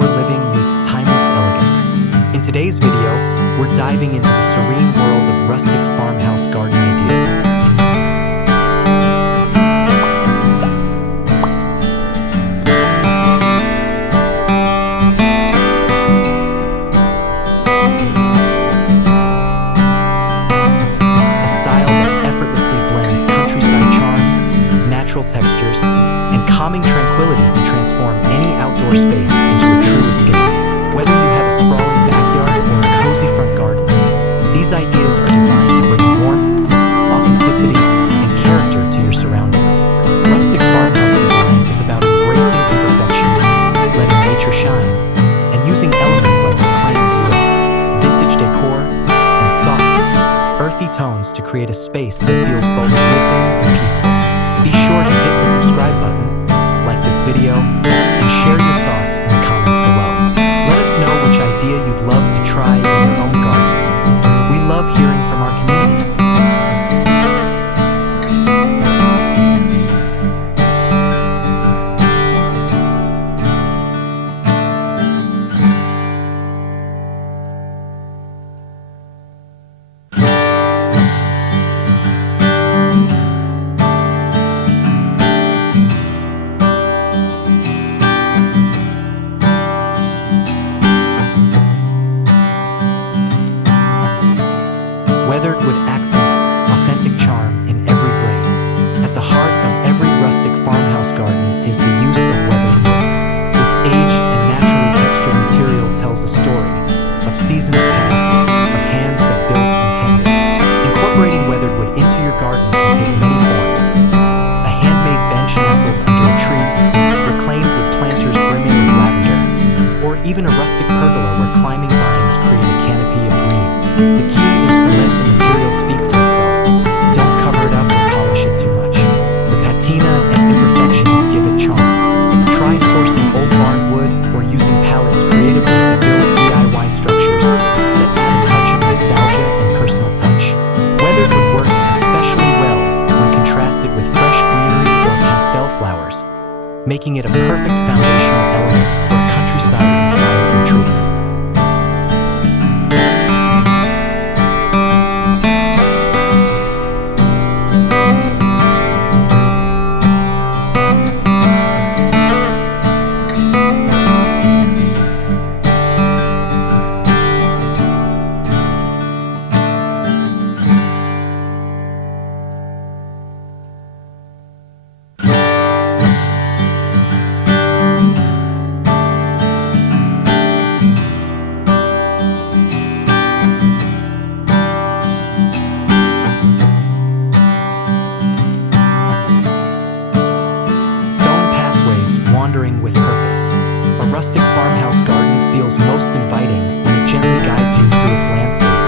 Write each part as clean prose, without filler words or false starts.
outdoor living meets timeless elegance. In today's video, we're diving into the serene world of rustic farmhouse garden ideas. Textures, and calming tranquility to transform any outdoor space into a true escape. Whether you have a sprawling backyard or a cozy front garden, these ideas are designed to bring warmth, authenticity, and character to your surroundings. Rustic farmhouse design is about embracing imperfection, letting nature shine, and using elements like reclaimed wood, vintage decor, and soft, earthy tones to create a space that feels both lived in and peaceful. Be sure to hit the subscribe button, like this video, and share your thoughts in the comments below. Let us know which idea you'd love to try in your own garden. We love hearing from our community. Weathered wood accents authentic charm in every grain. At the heart of every rustic farmhouse garden is the use of weathered wood. This aged and naturally textured material tells a story of seasons past, of hands that built and tended. Incorporating weathered wood into your garden can take many forms. A handmade bench nestled under a tree, reclaimed wood planters brimming with lavender, or even a rustic pergola where climbing vines create a canopy of green. The key is to let the material speak for itself. Don't cover it up or polish it too much. The patina and imperfections give it charm. Try sourcing old barn wood or using pallets creatively to build DIY structures that add a touch of nostalgia and personal touch. Weathered wood works especially well when contrasted with fresh greenery or pastel flowers, making it a perfect foundational element for a countryside-inspired retreat. Wandering with purpose. A rustic farmhouse garden feels most inviting when it gently guides you through its landscape,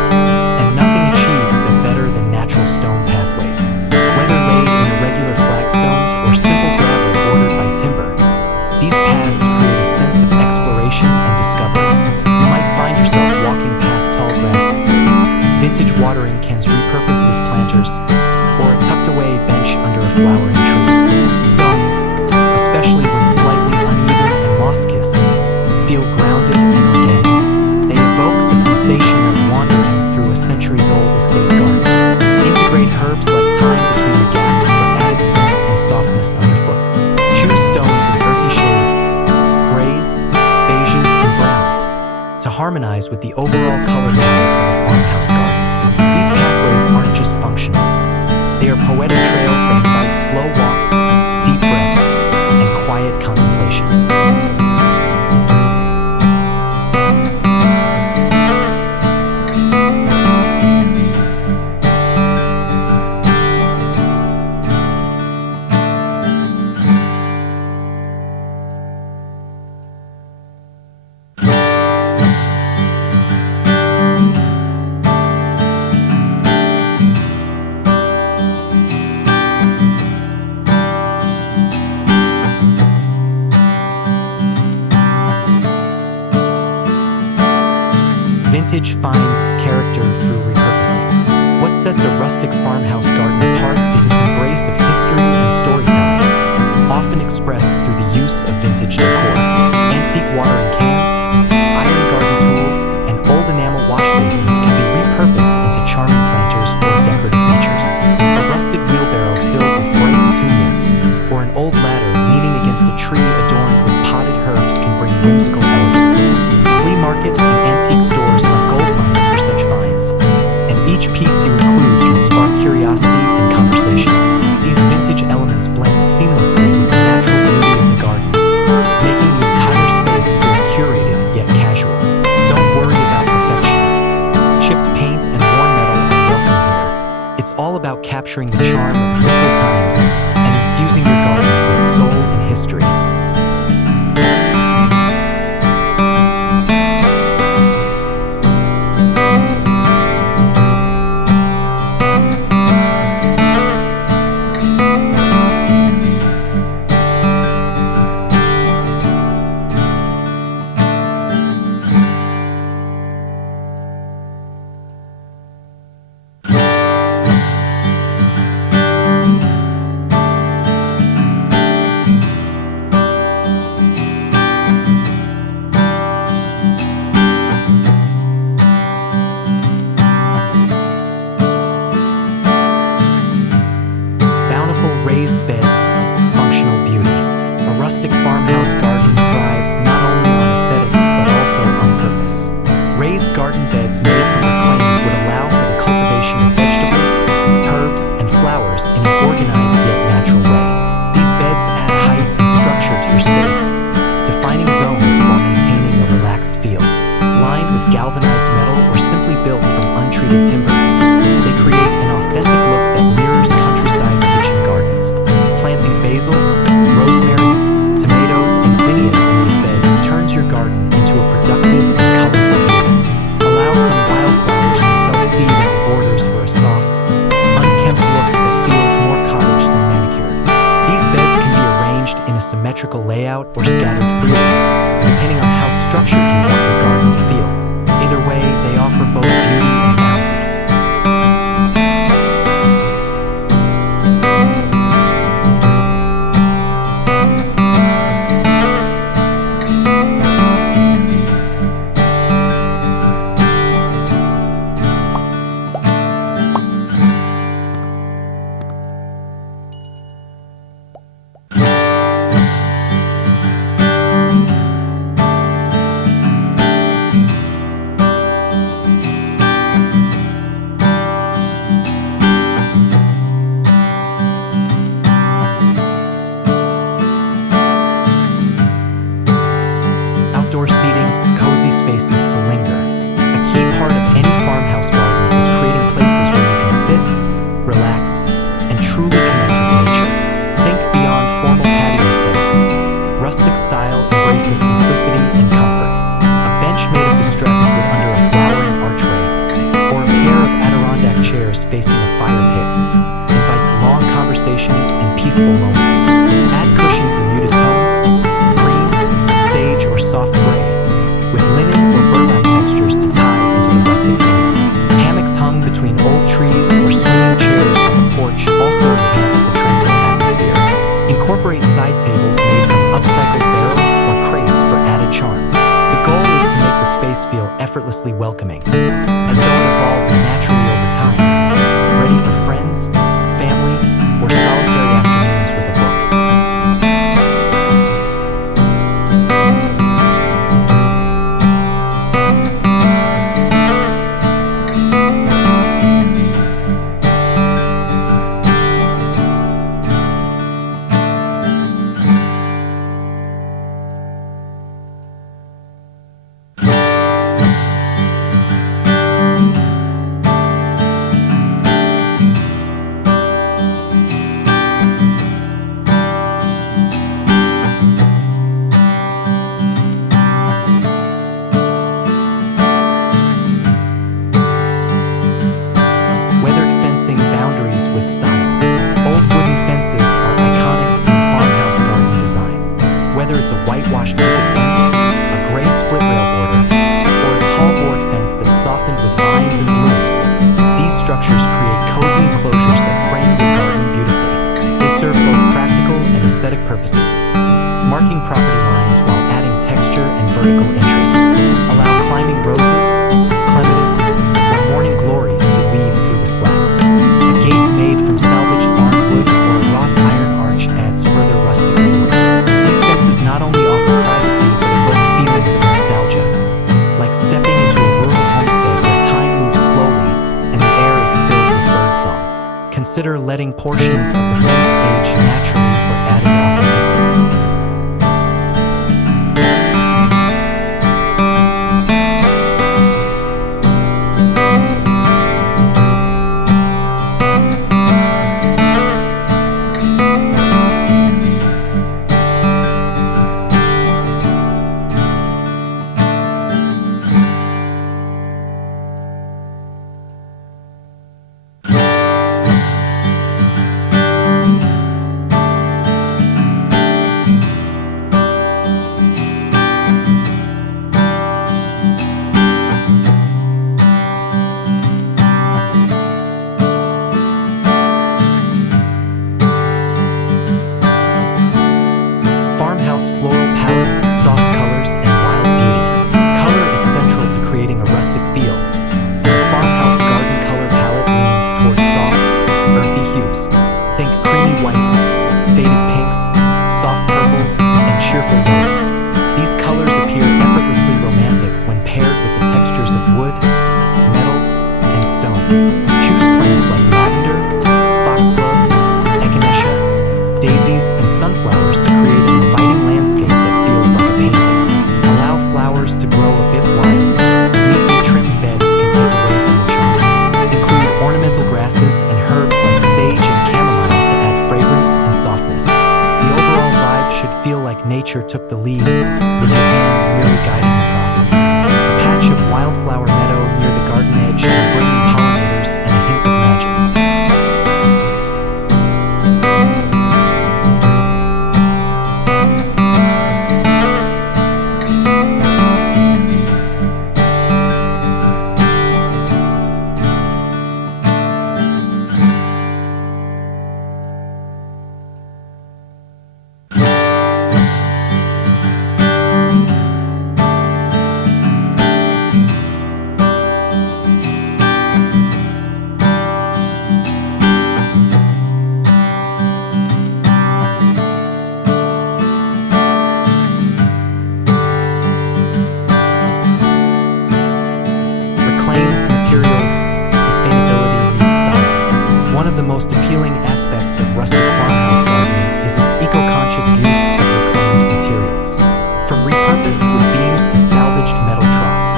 and nothing achieves that better than natural stone pathways. Whether laid in irregular flagstones or simple gravel bordered by timber, these paths create a sense of exploration and discovery. You might find yourself walking past tall grasses, vintage watering cans repurposed as planters, or a tucked-away bench under a flowering tree. Stones, especially when slightly uneven and moss-kissed, feel grounded and organic. They evoke the sensation of wandering through a centuries-old estate garden. Integrate herbs like thyme between the gaps for added scent and softness underfoot. Choose stones in earthy shades, grays, beiges, and browns, to harmonize with the overall color palette of a farmhouse garden. These pathways aren't just functional. They are poetic trails that invite slow walks, deep breaths, and quiet contemplation. Vintage finds character through repurposing. What sets a rustic farmhouse garden apart is its embrace of history and storytelling, often expressed through the use of vintage decor. Antique watering cans, capturing the charm of simple times and infusing your garden with soul and history. Raised beds, functional beauty. A rustic farmhouse garden thrives not only on aesthetics but also on purpose. Raised garden beds made from reclaimed wood allow for the cultivation of vegetables, herbs, and flowers in an organized yet natural way. These beds add height and structure to your space, defining zones while maintaining a relaxed feel. Lined with galvanized metal or simply built from untreated timber, they create an authentic look that mirrors countryside kitchen gardens. Planting basil, rosemary, tomatoes, and zinnias in these beds turns your garden into a productive and colorful haven. Allow some wildflowers to self-seed at the borders for a soft, unkempt look that feels more cottage than manicured. These beds can be arranged in a symmetrical layout or scattered freely, depending on how structured you want your garden to feel. Either way, they offer both beauty and bounty. Outdoor seating, cozy spaces to linger. A key part of any farmhouse garden is creating places where you can sit, relax, and truly connect with nature. Think beyond formal patio sets. Rustic style embraces simplicity and comfort. A bench made of distressed wood under a flowering archway, or a pair of Adirondack chairs facing a fire pit, invites long conversations and peaceful moments. Add cushions in muted tones, cream, sage, or soft gray, with linen or burlap textures to tie into the rustic theme. Hammocks hung between old trees or swinging chairs on the porch also enhance the tranquil atmosphere. Incorporate side tables made from upcycled barrels or crates for added charm. The goal is to make the space feel effortlessly welcoming, as though it evolved naturally over time, ready for friends, family, or solitary afternoons with a book. Boundaries with style. Old wooden fences are iconic in farmhouse garden design. Whether it's a whitewashed picket fence, a gray split rail border, or a tall board fence that's softened with vines and blooms, these structures create cozy enclosures that frame your garden beautifully. They serve both practical and aesthetic purposes, marking property lines while adding texture and vertical interest. Allow climbing roses, clematis, or morning glories to weave through the slats. A gate made from salvaged barn wood or a wrought iron arch adds further rustic allure. These fences not only offer privacy but evoke feelings of nostalgia, like stepping into a rural homestead where time moves slowly and the air is filled with birdsong. Consider letting portions of the fence age naturally for added authenticity. most appealing aspects of rustic farmhouse gardening is its eco-conscious use of reclaimed materials. From repurposed wood beams to salvaged metal troughs,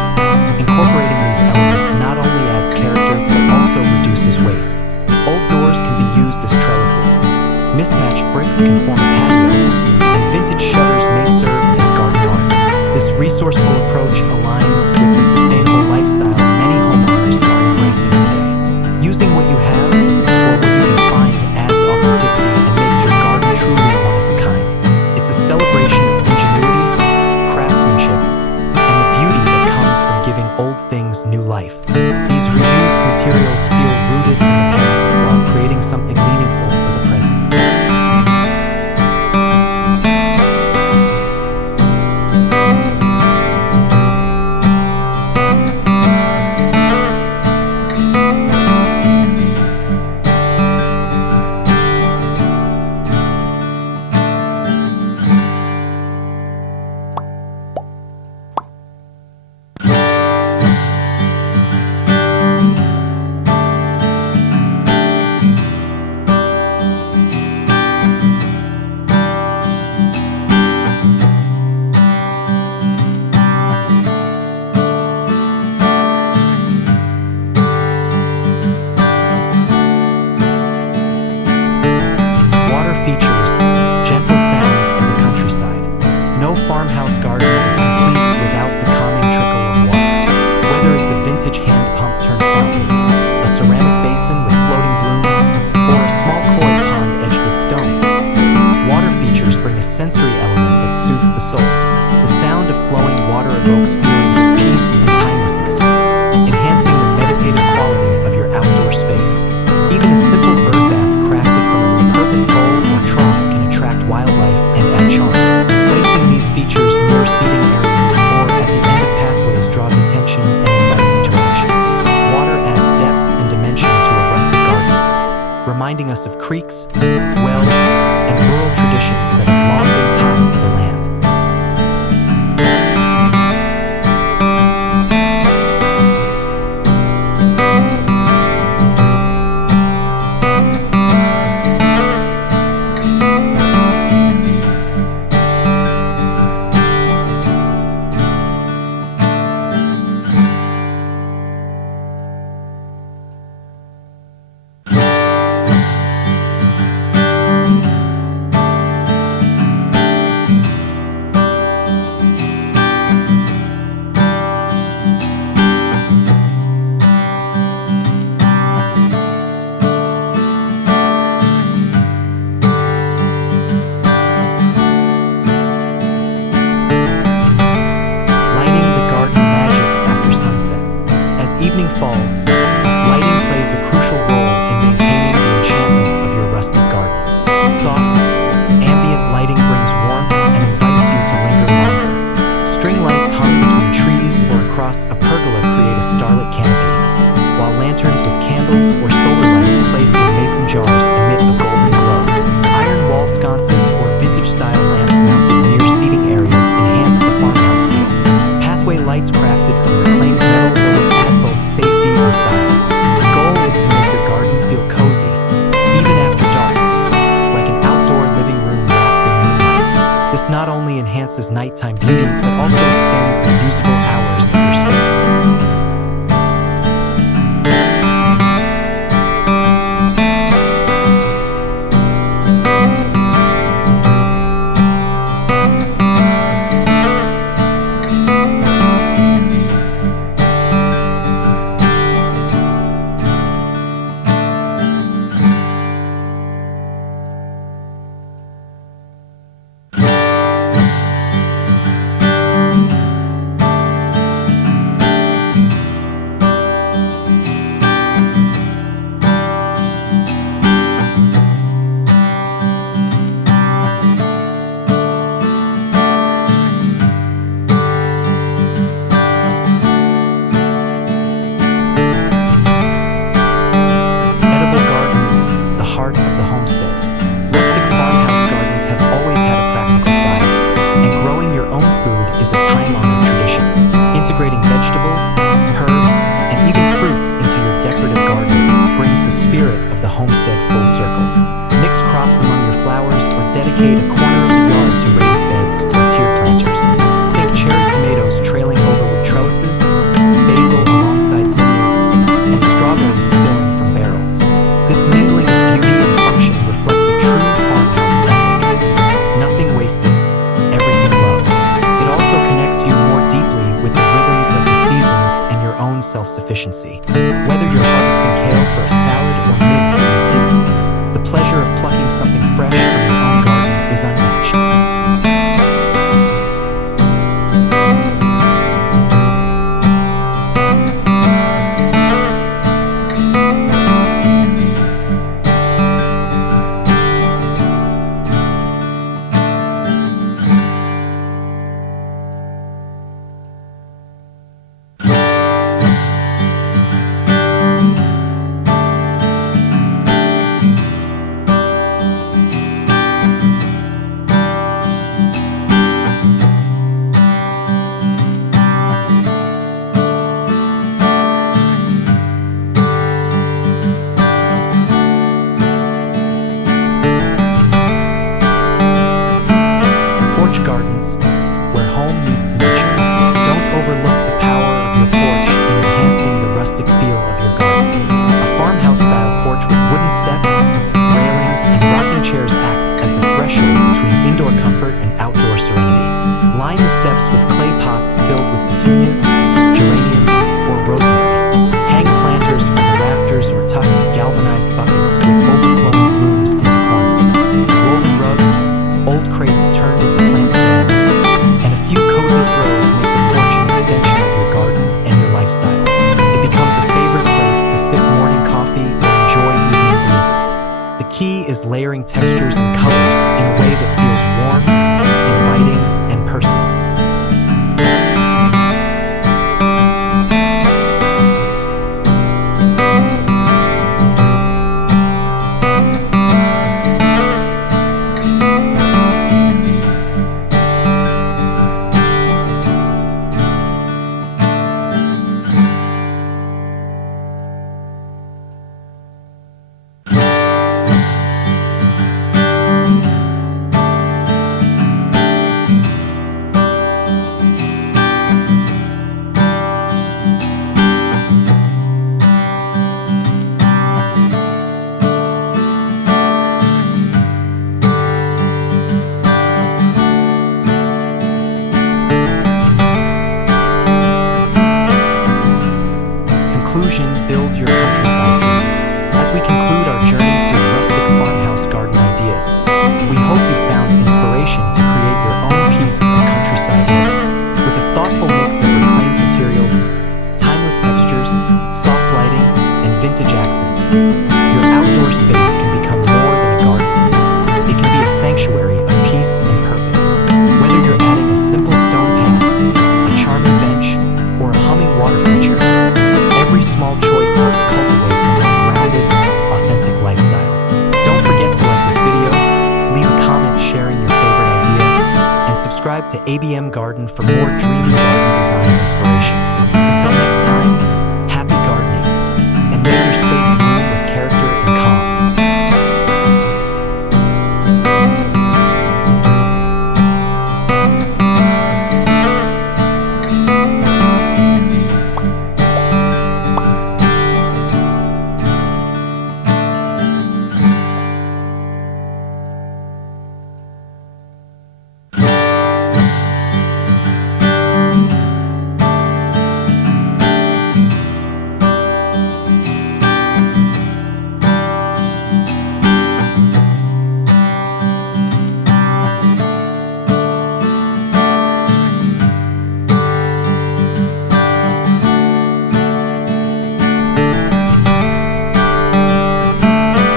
incorporating these elements not only adds character but also reduces waste. Old doors can be used as trellises, mismatched bricks can form a patio, and vintage shutters may serve as garden art. This resourceful approach aligns with the sustainable lifestyle many homeowners are embracing today. Using what you have or what you can find adds authenticity and makes your garden truly one of a kind. It's a celebration of ingenuity, craftsmanship, and the beauty that comes from giving old things new life. These reused materials feel rooted in the past while creating something meaningful for the present. Features gentle sounds of the countryside. No farmhouse garden is complete without the calming trickle of water. Whether it's a vintage hand pump turned fountain, a ceramic basin with floating blooms, or a small koi pond edged with stones, water features bring a sensory element that soothes the soul. The sound of flowing water evokes feelings of peace and timelessness, enhancing the meditative quality of your outdoor space. Even a simple bird bath crafted from a repurposed bowl or trough can attract wildlife and add charm. Placing these features near seating areas or at the end of pathways draws attention and invites interaction. Water adds depth and dimension to a rustic garden, reminding us of creeks, wells, and rural traditions that have long been tied to the land. Evening falls, lighting plays a crucial role in maintaining the enchantment of your rustic garden. Soft, ambient lighting brings warmth and invites you to linger longer. String lights hung between trees or across a pergola create a starlit canopy, while lanterns with candles or solar lights placed in mason jars emit a golden glow. Iron wall sconces or vintage-style lamps mounted near seating areas enhance the farmhouse feel. Pathway lights crafted from reclaimed metal will add both safety and style. The goal is to make your garden feel cozy, even after dark, like an outdoor living room wrapped in moonlight. This not only enhances nighttime beauty, but also extends the usable hours of your space. self-sufficiency. Whether you're harvesting kale for a salad or mint for your tea, the pleasure of plucking something fresh from your own garden is unmatched. Gardens, where home meets nature, don't overlook the power of your porch in enhancing the rustic feel of your garden. A farmhouse-style porch with wooden steps, railings, and rocking chairs acts as the threshold between indoor comfort and outdoor serenity. Line the steps with clay pots filled with petunias, geraniums, or rosemary. Hang planters from the rafters or tuck galvanized buckets with overflowing blooms into corners. Woven rugs, old crates turned into plant stands, and a few cozy throws make the porch an extension of your garden and your lifestyle. It becomes a favorite place to sip morning coffee or enjoy evening breezes. The key is layering textures and colors in a way that feels warm, inviting, and personal. Build your countryside dream. As we conclude our journey through rustic farmhouse garden ideas, we hope you found inspiration to create your own piece of countryside living. With a thoughtful mix of reclaimed materials, timeless textures, soft lighting, and vintage accents, your outdoor space can become more than a garden. It can be a sanctuary of peace and purpose. Whether you're adding a simple stone path, a charming bench, or a humming water feature, every small choice helps cultivate a more grounded, authentic lifestyle. Don't forget to like this video, leave a comment sharing your favorite idea, and subscribe to ABM Garden for more dreamy garden